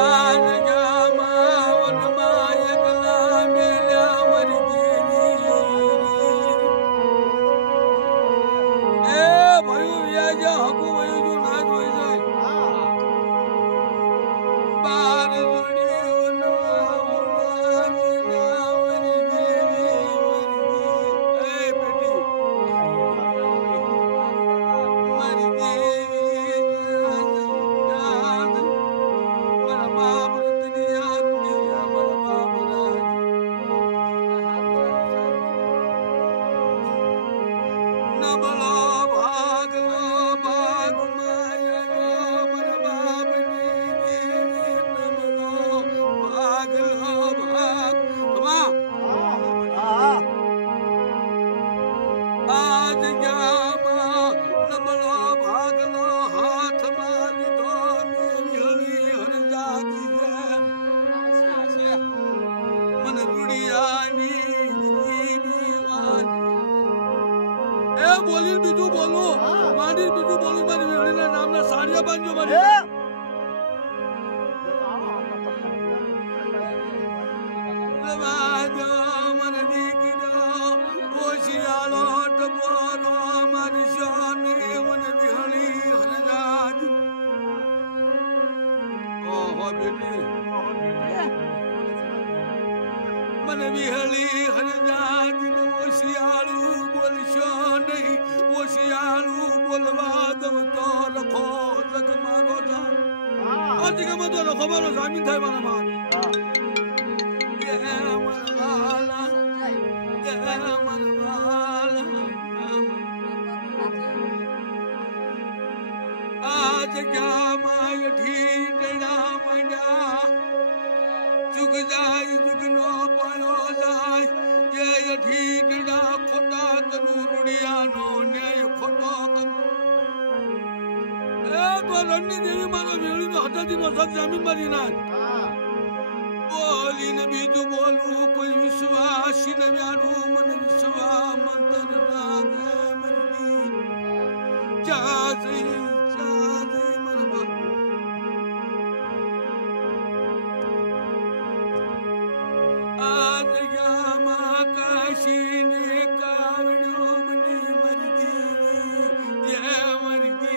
आज जामा वनमाय कला मेल्या मरी देवी ए भयो व्याजा हकु भयो जो नाच होई जाय बार जोड़ी वनमा वना मेल्या मरी देवी ए बेटी मरी देवी याद मरा बाप दुनिया दुनिया मरा बाप राज न बला भाग माया मरा बाप नी देवी न बलो भाग कमा आज जामा न बलो भाग हाथ मारी दो मेरी हरी हर जाती है मन रुड़िया नी ए बोली बीजू बोलो मानी बीजू बोलो मारी हरी ना नाम ना साड़िया बांधो मारी बाजो मन दीकरो ओशियालो टपोरो मारी शाने मन बिहली हर जात ओहो बेटी मन बिहली हर जात न ओशियालू बोलशो नहीं ओशियालू बोलवा दो तो रखो जग मारो जा आज के मत रखो मारो जमीन थाय माना मार ये मरवाला आज क्या माय ढीडा मंडा जुग जाय जुग नो पयो जाय ये ढीडा खोटा करू रुड़िया नो न्याय खोटो करू ए तो रन्नी देवी मानो वेली नो हटा दिनो सब जमीन मारी ना बोली न बीजू बोलू कोई विश्वासी न व्यारू मन विश्वा मंत्र नागे मरदी चाहे मन आज यामा काशी ने कावड़ो मनी मरदी ये मरदी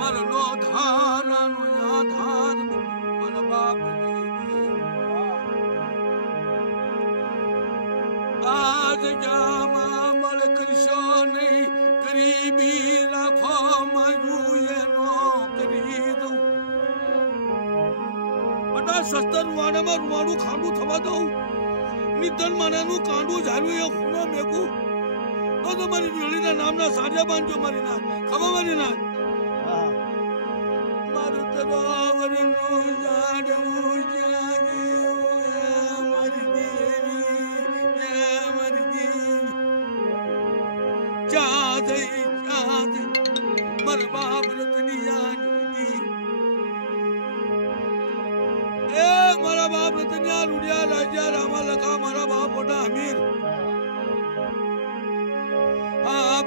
मरनो धारा नो या धार मर बाप आज जामा मल कृष्ण नहीं गरीबी राखो मायू ये नो करीदो बड़ा सस्तन वाना में रुमारू खांडू थवा दो निधन मनानु कांडू झालू ये खूनो मेकू तो मारी वेली ना नाम ना सारिया बांधो मारी ना खबर मारी ना मारू तरावर नो जाडू जागी मरी देवी मरी देवी चाँदे मर बाप रतनिया दी ए मरा बाप रतनिया रुड़िया राजा रामा लखा मरा बाप बड़ा अमीर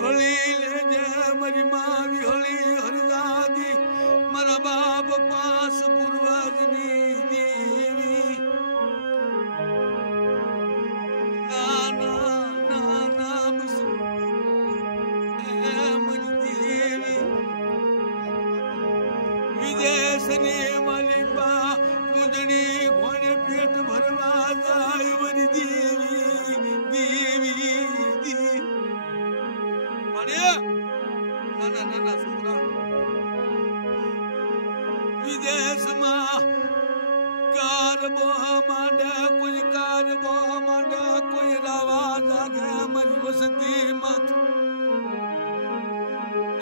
भली ले जय मरी माँ भी हली हरदादी मरा बाप पास पूर्वजनी देवी नाना नाना बसु मरी देवी विदेशनी मलिबा कुंजनी घोड़े पेट भरवा जाय मरी देवी देवी देवी नाना नाना सुना विदेश में कारबो मांडे कोई रावा जागे मरी वसती मत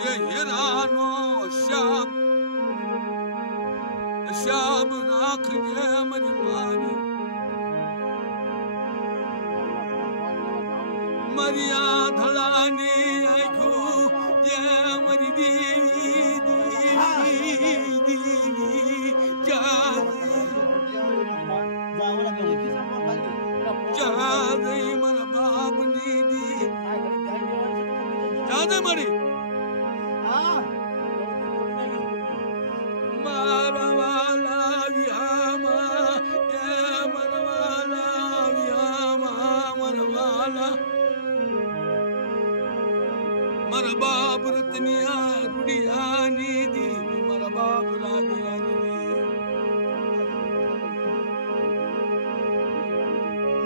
ये हिरानो शाब राख ये मरी मारी मरिया धलानी आखू ये मरी देवी देवी चाहे मन बाप नी दी चाहे मरी बाप रतनिया रुड़ियानी दी मारा बाप राजियानी दी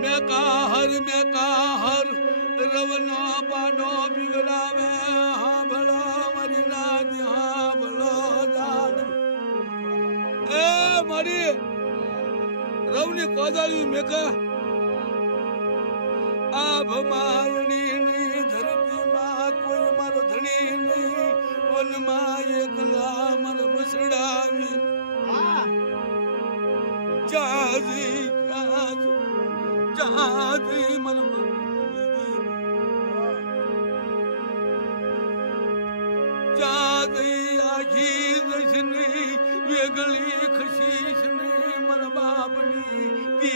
मैं काहर रवना पानो बिगड़ावे हाँ भला मरीना दी हाँ भलो जान ए मरी रवनी कोदाली में का आप मायनी नहीं धरती माँ कोई मर धनी नहीं वन माँ एकला मर बसड़ावी जादी मर जादी आखी दशनी वेगली खशीश ने मन बापनी दी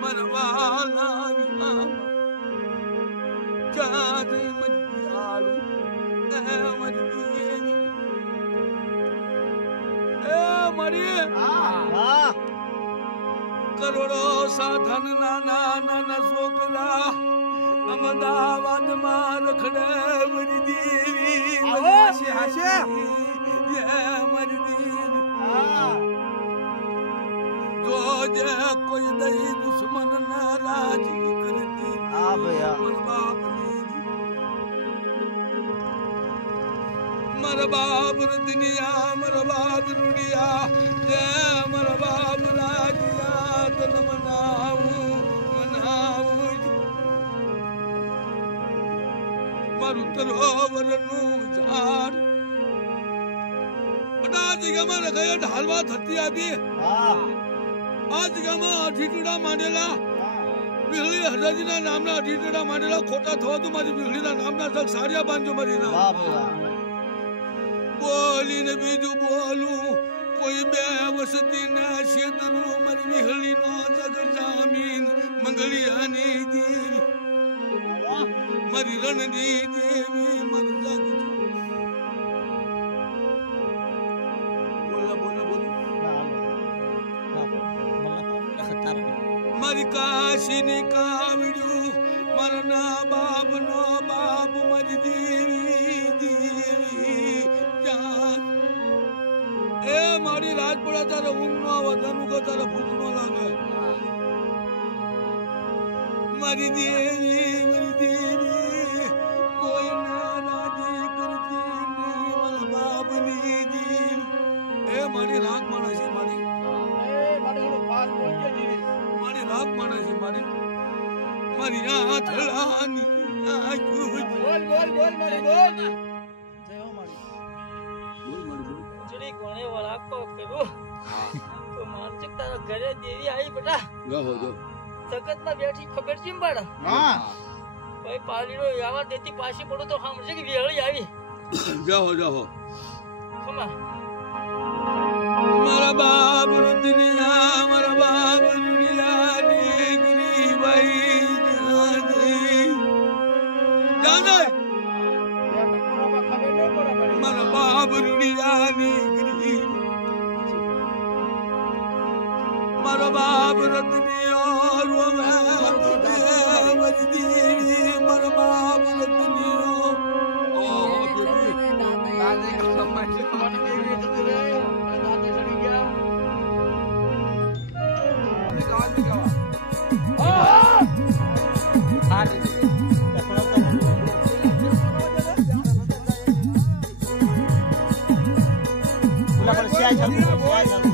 मनवाला जादी मदियालू मरी करोड़ों साधन नाना नाना सोकरा अहमदाबाद मार खड़े मरी देवी हाशे ये मरी देवी जो जे कोई दही दुश्मन नाराजी करती मन बाप मर बाप दुनिया मर बाप रुड़िया जय मर बाप राजिया तन मनाऊ मरु तरोवर नु जार बड़ा जगह में गए ढालवा धरती आदि आज जगह में अठीटड़ा मांडेला बिहली हजाजीना नामना अठीटड़ा मांडेला खोटा थो तुम्हारी बिहलीना नामना तक सारिया बांधो मरी ना बोली ने बीजू बोलू कोई बेवसती न शेदरू मरी बिहली नो जग जामीन मंगलियानी दी मरी रणजी देवी मर जग मरी काशी ने कावड़ू मरना बाप नो बाप मरी देवी जान ए मारी राजपुरा तारा ऊँगनो वतन को तारा भूखनो लागे मरी देवी कोई नाराजी करती नहीं मन बाप नी दी ए मारी राग मानासी मारी राग मानासी मारी मारी आथलानी आकू बोल मारी बोल जय हो मारी बोल जड़ी कोने वाला को करो तो मानसिक तारा घरे देवी आई बेटा गो जगत में बैठी खबर चिंबाड़ा हां भाई पाली रो यावा देती पासी पड़ो तो हम मुझे की वेळी आई जाओ खमा मारा बाप दुनिया मारा बाप दुनिया नी भाई जाने मारा बाप दुनिया नी मारा बाप रतनिया रोवे मजदीरी मारा बाप रतनिया ओ बेबी दादी को मत पानी देवी तो रे दादी चढ़ गया निकाल दिया हाथ बोला पर सिया चल